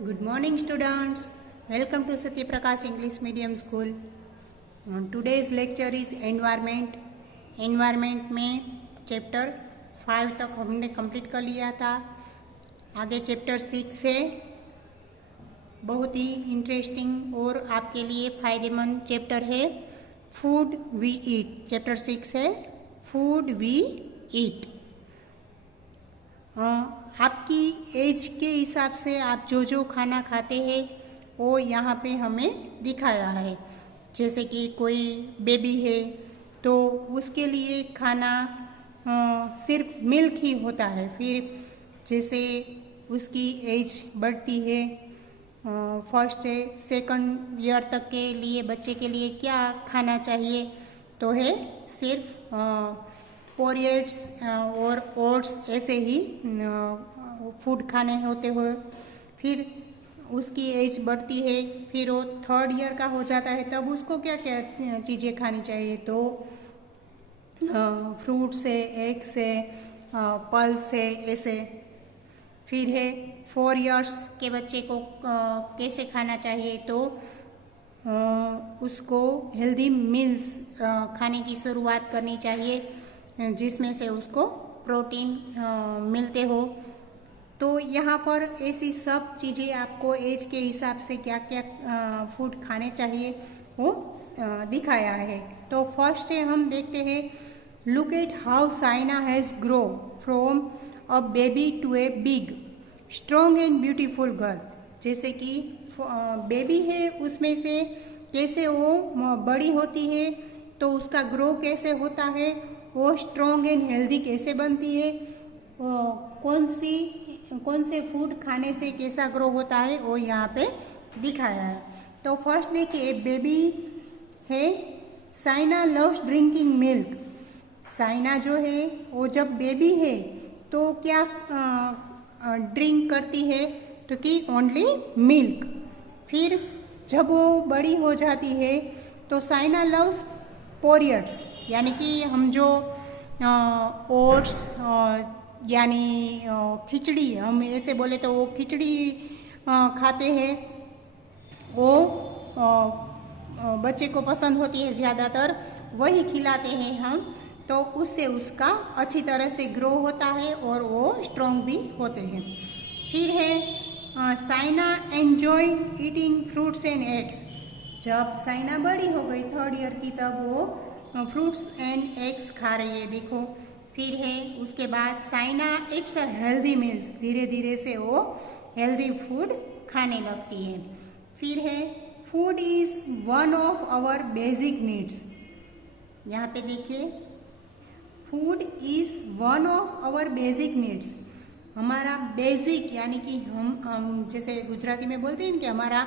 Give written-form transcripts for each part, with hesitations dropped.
Good morning, students. Welcome to Satya Prakash English Medium School. Today's lecture is environment. Environment में chapter 5 तक हमने complete कर लिया था. आगे चैप्टर 6 है. बहुत ही इंटरेस्टिंग और आपके लिए फ़ायदेमंद चैप्टर है फूड वी ईट. चैप्टर 6 है फूड वी ईट. आपकी एज के हिसाब से आप जो जो खाना खाते हैं वो यहाँ पे हमें दिखाया है. जैसे कि कोई बेबी है तो उसके लिए खाना सिर्फ मिल्क ही होता है. फिर जैसे उसकी एज बढ़ती है, फर्स्ट से सेकंड ईयर तक के लिए बच्चे के लिए क्या खाना चाहिए तो है सिर्फ पोरियड्स और ओट्स ऐसे ही फूड खाने होते हुए. फिर उसकी एज बढ़ती है, फिर वो थर्ड ईयर का हो जाता है, तब उसको क्या क्या चीज़ें खानी चाहिए तो फ्रूट्स है, एग्स है, पल्स है, ऐसे. फिर है 4 इयर्स के बच्चे को कैसे खाना चाहिए तो उसको हेल्दी मील्स खाने की शुरुआत करनी चाहिए जिसमें से उसको प्रोटीन मिलते हो. तो यहाँ पर ऐसी सब चीज़ें आपको एज के हिसाब से क्या क्या फूड खाने चाहिए वो दिखाया है. तो फर्स्ट से हम देखते हैं, look at how Saina has grow from a baby to a big strong and beautiful girl. जैसे कि बेबी है उसमें से कैसे वो बड़ी होती है तो उसका ग्रो कैसे होता है, वो स्ट्रॉन्ग एंड हेल्दी कैसे बनती है, कौन से फूड खाने से कैसा ग्रो होता है वो यहाँ पे दिखाया है. तो फर्स्ट देखिए, बेबी है, Saina loves drinking milk. Saina जो है वो जब बेबी है तो क्या ड्रिंक करती है तो कि ओनली मिल्क. फिर जब वो बड़ी हो जाती है तो साइना लव्स पोरियड्स, यानी कि हम जो ओट्स यानी खिचड़ी, हम ऐसे बोले तो वो खिचड़ी खाते हैं, वो बच्चे को पसंद होती है ज़्यादातर, वही खिलाते हैं हम. तो उससे उसका अच्छी तरह से ग्रो होता है और वो स्ट्रॉन्ग भी होते हैं. फिर है Saina enjoying eating fruits and eggs. जब साइना बड़ी हो गई थर्ड ईयर की तब वो फ्रूट्स एंड एग्स खा रही है, देखो. फिर है उसके बाद Saina it's a healthy meals, धीरे धीरे से वो हेल्दी फूड खाने लगती है. फिर है food is one of our basic needs. यहाँ पे देखिए, food is one of our basic needs. हमारा बेसिक यानी कि हम जैसे गुजराती में बोलते हैं कि हमारा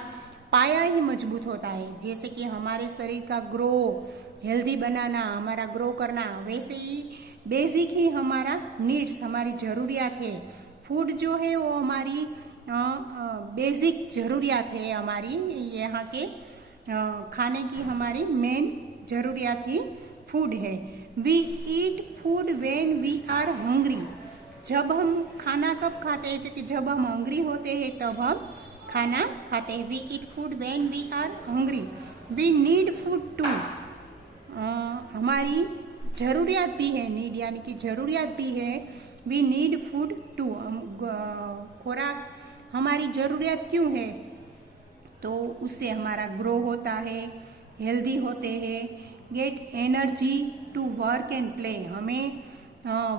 पाया ही मजबूत होता है. जैसे कि हमारे शरीर का ग्रो हेल्दी बनाना, हमारा ग्रो करना, वैसे ही बेसिक ही हमारा नीड्स, हमारी ज़रूरियात है. फूड जो है वो हमारी बेसिक ज़रूरियात है, हमारी यहाँ के खाने की हमारी मेन ज़रूरियात ही फूड है. We eat food when we are hungry. जब हम खाना कब खाते हैं, क्योंकि जब हम हंग्री होते हैं तब हम खाना खाते हैं. We eat food when we are hungry. We need food too. हमारी ज़रूरियात भी है, नीड यानी कि ज़रूरियात भी है. We need food too. खुराक हमारी ज़रूरियात क्यों है तो उससे हमारा ग्रो होता है, हेल्दी होते हैं. Get energy to work and play. हमें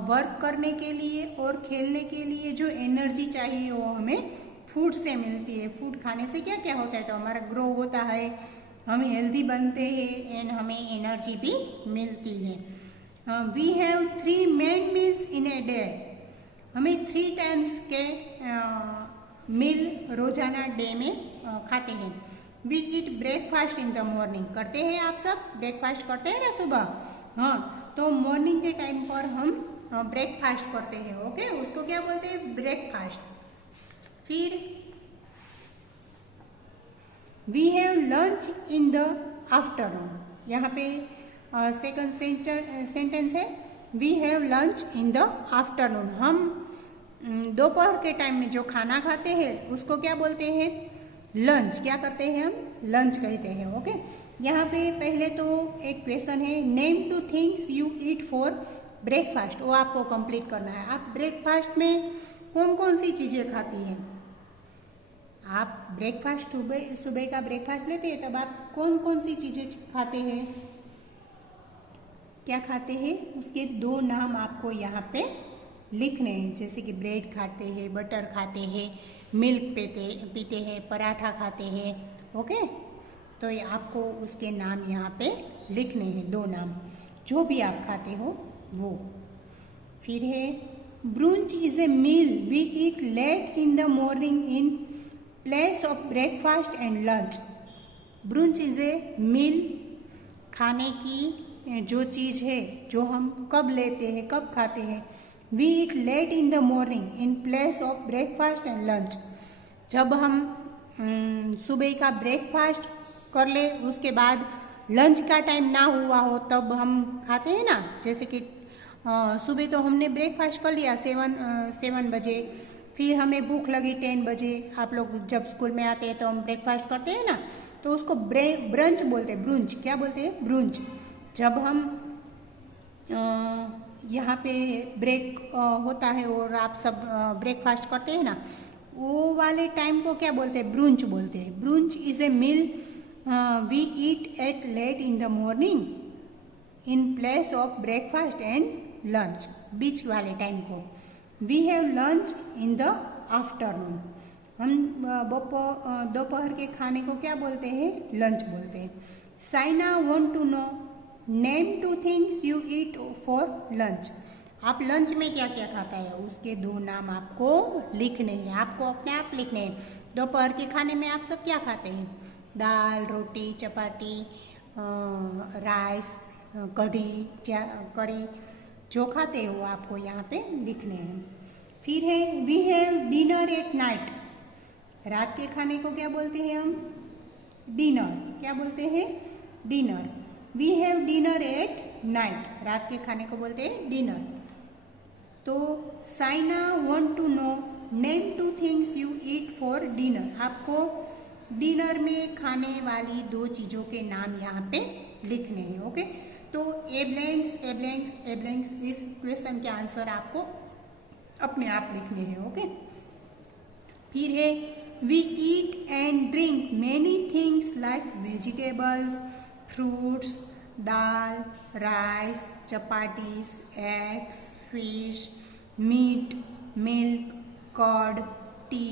वर्क करने के लिए और खेलने के लिए जो एनर्जी चाहिए वो हमें फूड से मिलती है. फूड खाने से क्या क्या होता है तो हमारा ग्रो होता है, हम हेल्दी बनते हैं एंड हमें एनर्जी भी मिलती है. We have 3 main meals in a day. हमें 3 टाइम्स के मील रोजाना डे में खाते हैं. We eat breakfast in the morning. करते हैं आप सब ब्रेकफास्ट करते हैं ना सुबह? हाँ, तो मॉर्निंग के टाइम पर हम ब्रेकफास्ट करते हैं. ओके, उसको क्या बोलते हैं? ब्रेकफास्ट. फिर we have lunch in the afternoon. यहाँ पे सेकंड सेंटेंस है, we have lunch in the afternoon. हम दोपहर के टाइम में जो खाना खाते हैं उसको क्या बोलते हैं? लंच। क्या करते हैं हम? लंच कहते हैं। ओके, यहाँ पे पहले तो एक क्वेश्चन है, name 2 things you eat for breakfast. वो आपको कंप्लीट करना है। आप ब्रेकफास्ट में कौन कौन सी चीज़ें खाती हैं? आप ब्रेकफास्ट सुबह का ब्रेकफास्ट लेते हैं, तब आप कौन कौन सी चीज़ें खाते हैं? क्या खाते हैं? उसके 2 नाम आपको यहाँ पे लिखने हैं। जैसे कि ब्रेड खाते हैं, बटर खाते हैं, मिल्क पीते हैं, पराठा खाते हैं। ओके, तो ये आपको उसके नाम यहाँ पे लिखने हैं, 2 नाम, जो भी आप खाते हो वो। फिर है, brunch is a meal we eat late in the morning in place of breakfast and lunch. Brunch is a meal, खाने की जो चीज़ है जो हम कब लेते हैं, कब खाते हैं। We eat late in the morning in place of breakfast and lunch. जब हम सुबह का ब्रेकफास्ट कर ले, उसके बाद लंच का टाइम ना हुआ हो तब हम खाते हैं ना। जैसे कि सुबह तो हमने ब्रेकफास्ट कर लिया 7 बजे, फिर हमें भूख लगी 10 बजे। आप लोग जब स्कूल में आते हैं तो हम ब्रेकफास्ट करते हैं ना, तो उसको ब्रंच बोलते हैं। ब्रंच क्या बोलते हैं? ब्रंच। जब हम यहाँ पे ब्रेक होता है और आप सब ब्रेकफास्ट करते हैं ना, वो वाले टाइम को क्या बोलते हैं? ब्रंच बोलते हैं। Brunch is a meal we eat at late in the morning in place of breakfast and lunch. बीच वाले टाइम को we have lunch in the afternoon. हम दोपहर के खाने को क्या बोलते हैं? लंच बोलते हैं। Saina want to know, name 2 things you eat for lunch. आप लंच में क्या क्या खाता है, उसके 2 नाम आपको लिखने हैं। आपको अपने आप लिखने हैं। दोपहर के खाने में आप सब क्या खाते हैं? दाल, रोटी, चपाती, राइस, कढ़ी, जो खाते हो आपको यहाँ पे लिखने हैं। फिर है, we have dinner at night. रात के खाने को क्या बोलते हैं हम? डिनर। क्या बोलते हैं? Dinner. We have dinner at night. रात के खाने को बोलते हैं डिनर। तो Saina want to know, name 2 things you eat for dinner. आपको डिनर में खाने वाली 2 चीज़ों के नाम यहाँ पे लिखने हैं। ओके, तो ए ब्लैंक्स इस क्वेश्चन के आंसर आपको अपने आप लिखने हैं। ओके, फिर है, we eat and drink many things like vegetables, fruits, dal, rice, chapatis, eggs, fish, meat, milk, curd, tea,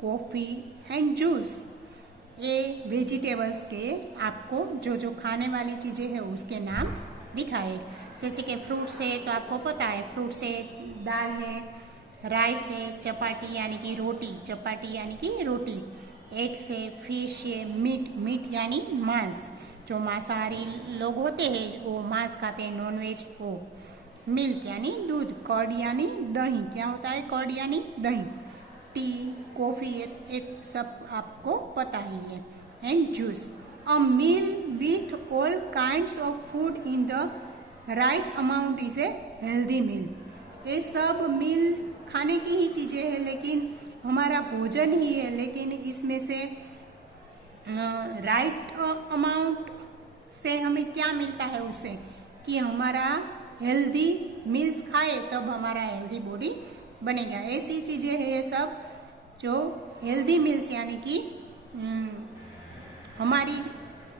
coffee and juice. ये वेजिटेबल्स के आपको जो जो खाने वाली चीज़ें हैं उसके नाम दिखाए। जैसे कि फ्रूट्स है तो आपको पता है, फ्रूट्स है, दाल है, राइस है, चपाटी यानी कि रोटी, चपाटी यानी कि रोटी, एग्स है, फिश है, मीट यानी मांस, जो मांसाहारी लोग होते हैं वो मांस खाते हैं, नॉनवेज वो। मिल्क यानी दूध, कर्ड यानी दही, क्या होता है कर्ड यानी दही, टी, कॉफ़ी, एक सब आपको पता ही है, and juice. A meal with all kinds of food in the right amount is a healthy meal. ये सब मील खाने की ही चीज़ें हैं, लेकिन हमारा भोजन ही है, लेकिन इसमें से राइट अमाउंट से हमें क्या मिलता है उससे, कि हमारा हेल्दी मील्स खाए तब हमारा हेल्दी बॉडी बनेगा। ऐसी चीज़ें हैं ये सब जो हेल्दी मील्स यानी कि हमारी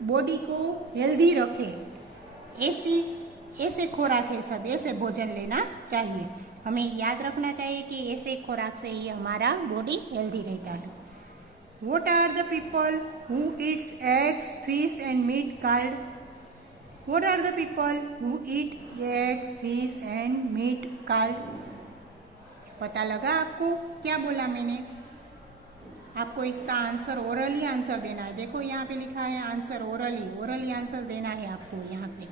बॉडी को हेल्दी रखे, ऐसे खुराक है सब, ऐसे भोजन लेना चाहिए। हमें याद रखना चाहिए कि ऐसे खुराक से ही हमारा बॉडी हेल्दी रहता है। What are the people who eats eggs, fish and meat called? What are the people who eat eggs, fish and meat called? पता लगा आपको क्या बोला मैंने? आपको इसका आंसर ओरली आंसर देना है। देखो यहाँ पे लिखा है आंसर ओरली आंसर देना है आपको यहाँ पे।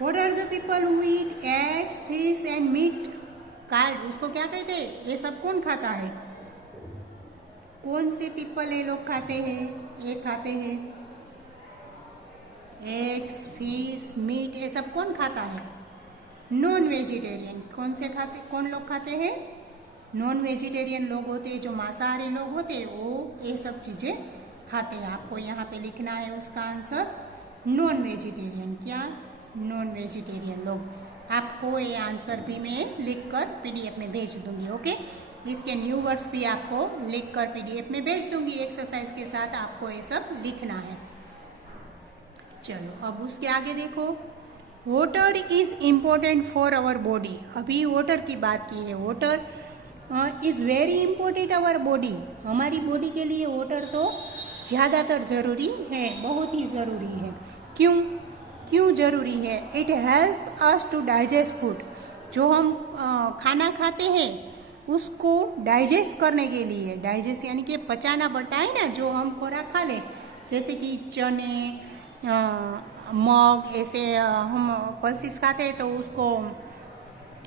What are the people who eat eggs, fish and meat called? उसको क्या कहते हैं? ये सब कौन खाता है? कौन से पीपल ये लोग खाते हैं? ये खाते हैं एग्स, फिश, मीट, ये सब कौन खाता है? Non vegetarian. कौन लोग खाते हैं? नॉन वेजिटेरियन लोग होते हैं, जो मांसाहारी लोग होते हैं, वो ये सब चीज़ें खाते हैं। आपको यहाँ पे लिखना है उसका आंसर नॉन वेजिटेरियन। क्या? नॉन वेजिटेरियन लोग। आपको ये आंसर भी मैं लिखकर पीडीएफ में भेज दूंगी। ओके, इसके न्यू वर्ड्स भी आपको लिखकर पीडीएफ में भेज दूंगी। एक्सरसाइज के साथ आपको ये सब लिखना है। चलो अब उसके आगे देखो, water is important for our body. अभी वाटर की बात की है। Water is very important our body. हमारी बॉडी के लिए वाटर तो ज़्यादातर ज़रूरी है, बहुत ही ज़रूरी है। क्यों? क्यों ज़रूरी है? It help us to digest food. जो हम खाना खाते हैं उसको डाइजेस्ट करने के लिए, डाइजेस्ट यानी कि पचाना पड़ता है ना, जो हम खुराक खा लें, जैसे कि चने, मग, ऐसे हम पल्सेस खाते हैं तो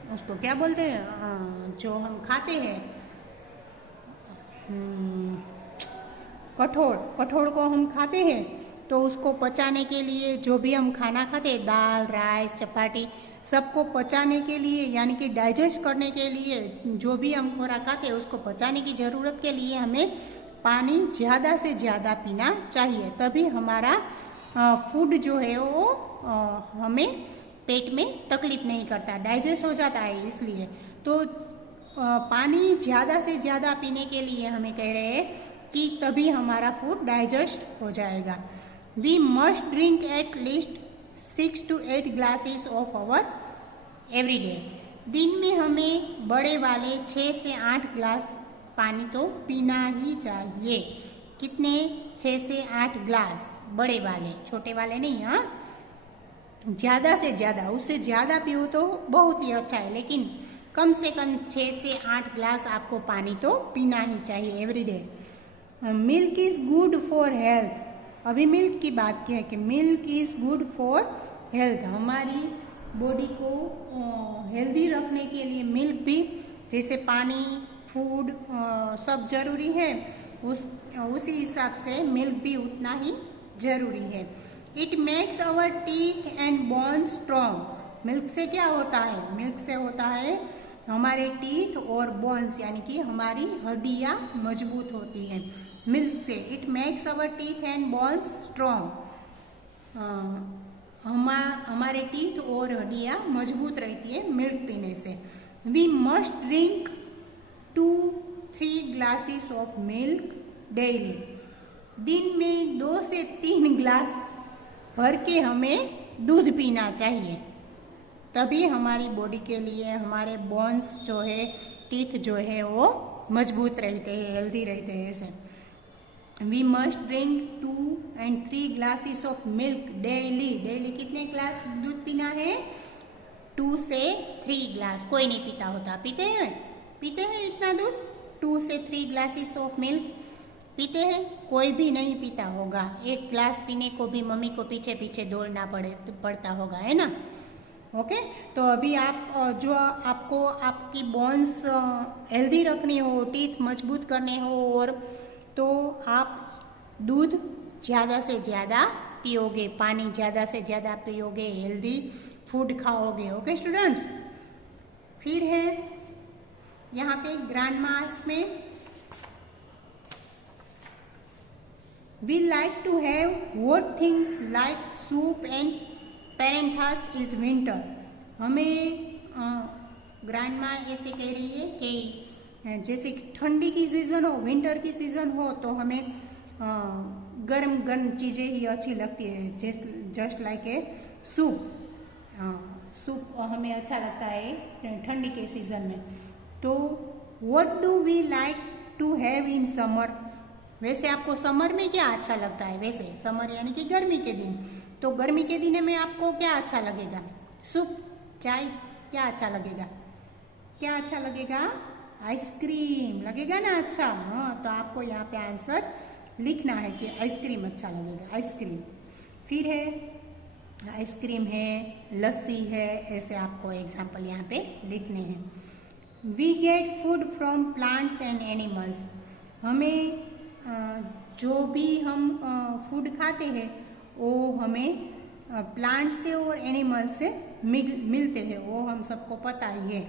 उसको क्या बोलते हैं, जो हम खाते हैं, कठोल को हम खाते हैं तो उसको पचाने के लिए, जो भी हम खाना खाते हैं, दाल, राइस, चपाती, सबको पचाने के लिए यानी कि डाइजेस्ट करने के लिए, जो भी हम खुराक खाते हैं उसको पचाने की ज़रूरत के लिए हमें पानी ज़्यादा से ज़्यादा पीना चाहिए। तभी हमारा फूड जो है वो हमें पेट में तकलीफ नहीं करता, डाइजेस्ट हो जाता है। इसलिए तो पानी ज़्यादा से ज़्यादा पीने के लिए हमें कह रहे हैं कि तभी हमारा फूड डाइजेस्ट हो जाएगा। We must drink at least 6 to 8 glasses of our every day. दिन में हमें बड़े वाले 6 से 8 ग्लास पानी तो पीना ही चाहिए। कितने? 6 से 8 ग्लास, बड़े वाले, छोटे वाले नहीं। हाँ, ज़्यादा से ज़्यादा, उससे ज़्यादा पियो तो बहुत ही अच्छा है, लेकिन कम से कम 6 से 8 ग्लास आपको पानी तो पीना ही चाहिए every day. Milk is good for health. अभी मिल्क की बात की है कि milk is good for health. हमारी बॉडी को हेल्दी रखने के लिए मिल्क भी, जैसे पानी, फूड सब ज़रूरी है, उसी हिसाब से मिल्क भी उतना ही ज़रूरी है। It makes our teeth and bones strong. Milk से क्या होता है? मिल्क से होता है हमारे टीथ और बोन्स यानी कि हमारी हड्डियाँ मजबूत होती हैं मिल्क से। It makes our teeth and bones strong. हमारे टीथ और हड्डियाँ मजबूत रहती है मिल्क पीने से। We must drink 2-3 glasses of milk daily. दिन में 2 से 3 ग्लास भर के हमें दूध पीना चाहिए, तभी हमारी बॉडी के लिए हमारे बोन्स जो है, टीथ जो है वो मजबूत रहते हैं, हेल्दी रहते हैं। ऐसे we must drink 2 and 3 glasses of milk daily. Daily कितने ग्लास दूध पीना है? 2 से 3 ग्लास। कोई नहीं पीता होता, पीते हैं इतना दूध? 2 से 3 ग्लासेस ऑफ मिल्क पीते हैं? कोई भी नहीं पीता होगा। 1 ग्लास पीने को भी मम्मी को पीछे पीछे दौड़ना पड़ता होगा, है ना। ओके, तो अभी आप जो आपको आपकी बोन्स हेल्दी रखनी हो, टीथ मजबूत करने हो, और तो आप दूध ज़्यादा से ज़्यादा पियोगे, पानी ज़्यादा से ज़्यादा पियोगे, हेल्दी फूड खाओगे। ओके स्टूडेंट्स, फिर है यहाँ पे ग्रांड मास में, we like to have hot things like soup and parenthas is winter। हमें ग्रैंड माँ ऐसे कह रही है कि जैसे ठंडी की सीज़न हो, विंटर की सीज़न हो, तो हमें गर्म गर्म चीज़ें ही अच्छी लगती है, just like a soup. Soup हमें अच्छा लगता है ठंडी के सीज़न में। तो what do we like to have in summer. वैसे आपको समर में क्या अच्छा लगता है? वैसे समर यानी कि गर्मी के दिन, तो गर्मी के दिन में आपको क्या अच्छा लगेगा? सूप, चाय, क्या अच्छा लगेगा? क्या अच्छा लगेगा? आइसक्रीम लगेगा ना अच्छा। हाँ, तो आपको यहाँ पे आंसर लिखना है कि आइसक्रीम अच्छा लगेगा, आइसक्रीम। फिर है आइसक्रीम है, लस्सी है, ऐसे आपको एग्जाम्पल यहाँ पे लिखने हैं। We get food from plants and animals. हमें जो भी हम फूड खाते हैं वो हमें प्लांट से और एनिमल से मिलते हैं, वो हम सबको पता ही है।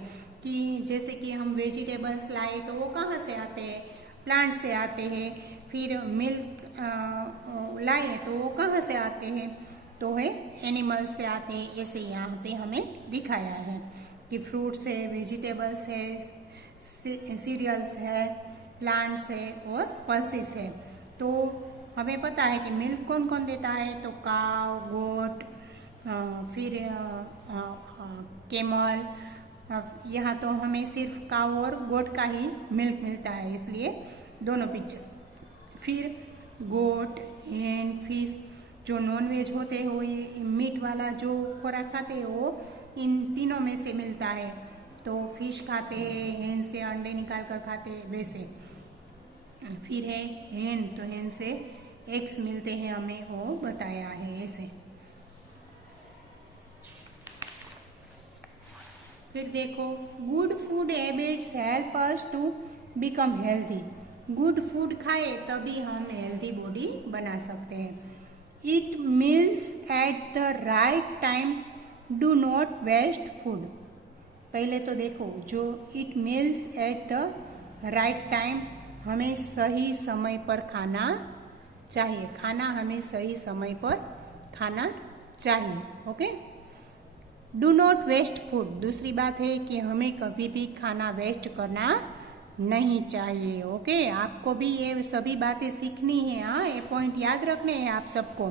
कि जैसे कि हम वेजिटेबल्स लाए तो वो कहाँ से आते हैं, प्लांट से आते हैं। फिर मिल्क लाए तो वो कहाँ से आते हैं, तो है एनिमल्स से आते हैं। ऐसे यहाँ पे हमें दिखाया है कि फ्रूट्स है, वेजिटेबल्स है, सीरियल्स है, प्लांट्स है और पल्सेस है। तो हमें पता है कि मिल्क कौन कौन देता है, तो काव, गोट, फिर कैमल। यहाँ तो हमें सिर्फ काव और गोट का ही मिल्क मिलता है, इसलिए दोनों पिक्चर। फिर गोट, हैन, फिश जो नॉनवेज होते हो, ये मीट वाला जो खुराक खाते हैं वो इन तीनों में से मिलता है। तो फिश खाते हैं, हैन से अंडे निकाल कर खाते हैं वैसे। फिर है हैन, तो हैन से एग्स मिलते हैं, हमें वो बताया है ऐसे। फिर देखो, good food habits help us to become healthy. Good food खाए तभी हम हेल्दी बॉडी बना सकते हैं। Eat meals at the right time, do not waste food. पहले तो देखो, जो eat meals at the right time, हमें सही समय पर खाना चाहिए। खाना हमें सही समय पर खाना चाहिए। Okay, do not waste food. दूसरी बात है कि हमें कभी भी खाना वेस्ट करना नहीं चाहिए। ओके, आपको भी ये सभी बातें सीखनी है। हाँ, ये पॉइंट याद रखने हैं आप सबको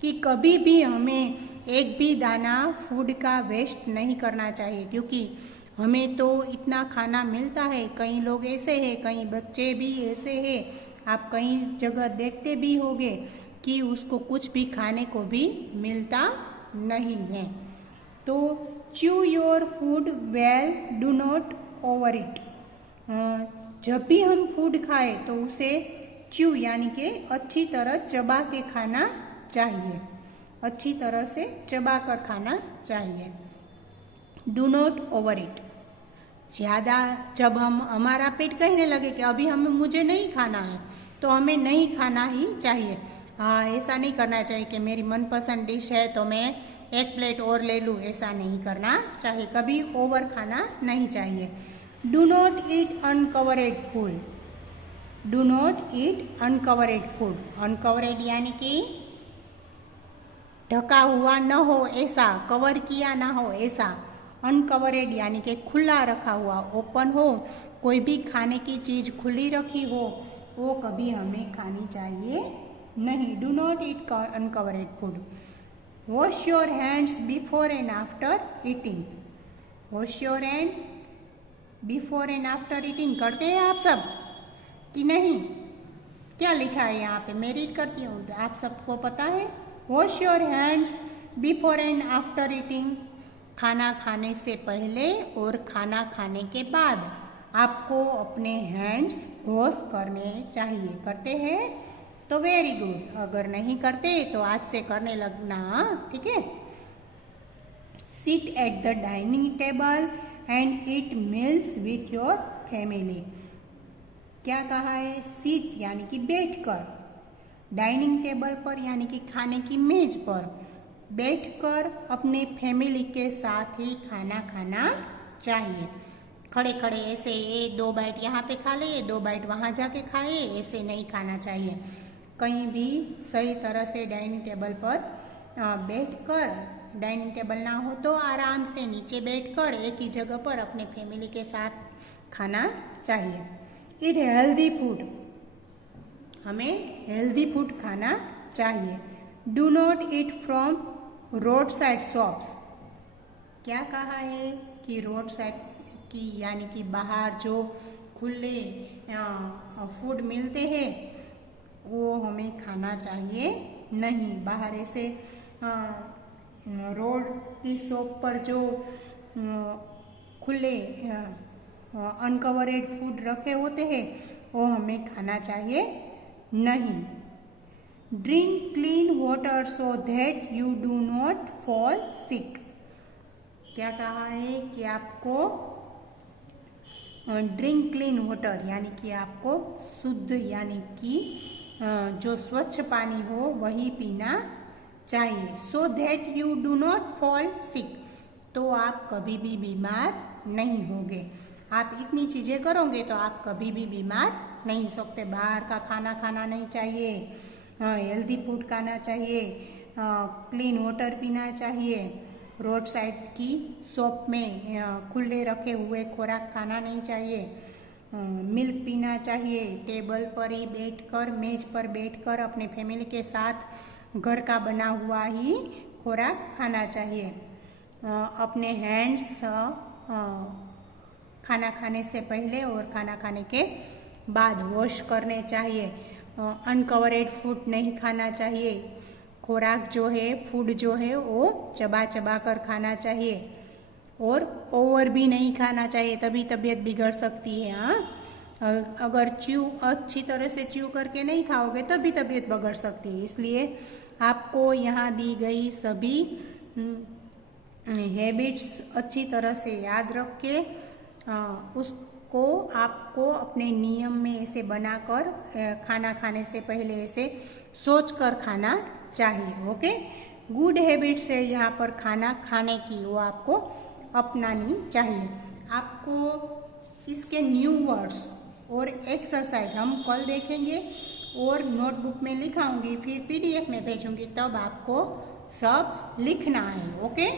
कि कभी भी हमें एक भी दाना फूड का वेस्ट नहीं करना चाहिए, क्योंकि हमें तो इतना खाना मिलता है। कई लोग ऐसे हैं, कई बच्चे भी ऐसे हैं, आप कई जगह देखते भी होंगे कि उसको कुछ भी खाने को भी मिलता नहीं है। तो chew your food well, do not over it. जब भी हम फूड खाए तो उसे च्यू यानी कि अच्छी तरह चबा के खाना चाहिए, अच्छी तरह से चबा कर खाना चाहिए। Do not over it. ज़्यादा जब हम हमारा पेट कहने लगे कि अभी मुझे नहीं खाना है, तो हमें नहीं खाना ही चाहिए। हाँ, ऐसा नहीं करना चाहिए कि मेरी मनपसंद डिश है तो मैं एक प्लेट और ले लूँ, ऐसा नहीं करना चाहिए। कभी ओवर खाना नहीं चाहिए। Do not eat uncovered food. Do not eat uncovered food. Uncovered यानी कि ढका हुआ न हो ऐसा, कवर किया ना हो ऐसा। अनकवरेड यानी कि खुला रखा हुआ, ओपन हो, कोई भी खाने की चीज़ खुली रखी हो वो कभी हमें खानी चाहिए नहीं। Do not eat uncovered food. Wash your hands before and after eating. Wash your hand before and after eating करते हैं आप सब कि नहीं? क्या लिखा है यहाँ पे, मैं रीड करती हूँ, आप सबको पता है। Wash your hands before and after eating. खाना खाने से पहले और खाना खाने के बाद आपको अपने हैंड्स वॉश करने चाहिए। करते हैं तो वेरी गुड, अगर नहीं करते तो आज से करने लगना, ठीक है। Sit at the dining table and eat meals with your family. क्या कहा है? सीट यानी कि बैठकर, डाइनिंग टेबल पर यानी कि खाने की मेज पर बैठकर अपने फैमिली के साथ ही खाना खाना चाहिए। खड़े खड़े ऐसे ये 2 बाइट यहाँ पे खा ले, 2 बाइट वहाँ जाके खाए, ऐसे नहीं खाना चाहिए। कहीं भी सही तरह से डाइनिंग टेबल पर बैठकर, डाइनिंग टेबल ना हो तो आराम से नीचे बैठकर एक ही जगह पर अपने फैमिली के साथ खाना चाहिए। Eat healthy food. हमें हेल्दी फूड खाना चाहिए। Do not eat from road side shops. क्या कहा है कि रोड साइड की यानी कि बाहर जो खुले फूड मिलते हैं वो हमें खाना चाहिए नहीं। बाहर ऐसे रोड की शॉप पर जो खुले अनकवरेड फूड रखे होते हैं वो हमें खाना चाहिए नहीं। Drink clean water so that you do not fall sick. क्या कहा है कि आपको ड्रिंक क्लीन वाटर यानी कि आपको शुद्ध यानी कि जो स्वच्छ पानी हो वही पीना चाहिए। So that you do not fall sick, तो आप कभी भी बीमार नहीं होगे। आप इतनी चीज़ें करोगे तो आप कभी भी बीमार नहीं हो सकते। बाहर का खाना खाना नहीं चाहिए, हेल्दी फूड खाना चाहिए, क्लीन वाटर पीना चाहिए, रोड साइड की शॉप में खुले रखे हुए खुराक खाना नहीं चाहिए, मिल्क पीना चाहिए, टेबल पर ही बैठकर मेज पर बैठकर अपने फैमिली के साथ घर का बना हुआ ही खुराक खाना चाहिए। अपने हैंड्स खाना खाने से पहले और खाना खाने के बाद वॉश करने चाहिए। अनकवरेड फूड नहीं खाना चाहिए। खुराक जो है, फूड जो है वो चबा चबा कर खाना चाहिए और ओवर भी नहीं खाना चाहिए, तभी तबीयत बिगड़ सकती है। हाँ, अगर च्यू अच्छी तरह से च्यू करके नहीं खाओगे तभी तबीयत बिगड़ सकती है। इसलिए आपको यहाँ दी गई सभी हैबिट्स अच्छी तरह से याद रख के उसको आपको अपने नियम में ऐसे बनाकर खाना खाने से पहले ऐसे सोच कर खाना चाहिए। ओके, गुड हैबिट्स है यहाँ पर खाना खाने की, वो आपको अपनानी चाहिए। आपको इसके न्यू वर्ड्स और एक्सरसाइज हम कल देखेंगे और नोटबुक में लिखाऊंगी, फिर पीडीएफ में भेजूंगी, तब आपको सब लिखना है। ओके,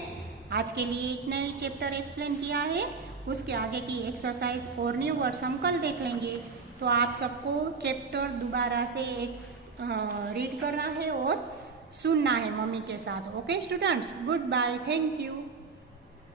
आज के लिए इतना ही चैप्टर एक्सप्लेन किया है, उसके आगे की एक्सरसाइज और न्यू वर्ड्स हम कल देख लेंगे। तो आप सबको चैप्टर दोबारा से एक रीड करना है और सुनना है मम्मी के साथ। Okay students, good bye, thank you.